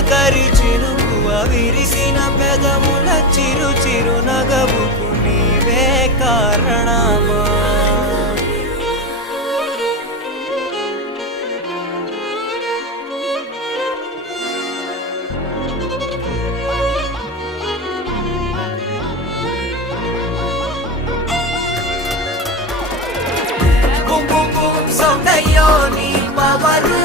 తొలకరి చినుకువ విరిసిన పెదముల చిరు చిరు నగవుకు నీవే కారణమా. సౌందర్యో నీ పవరు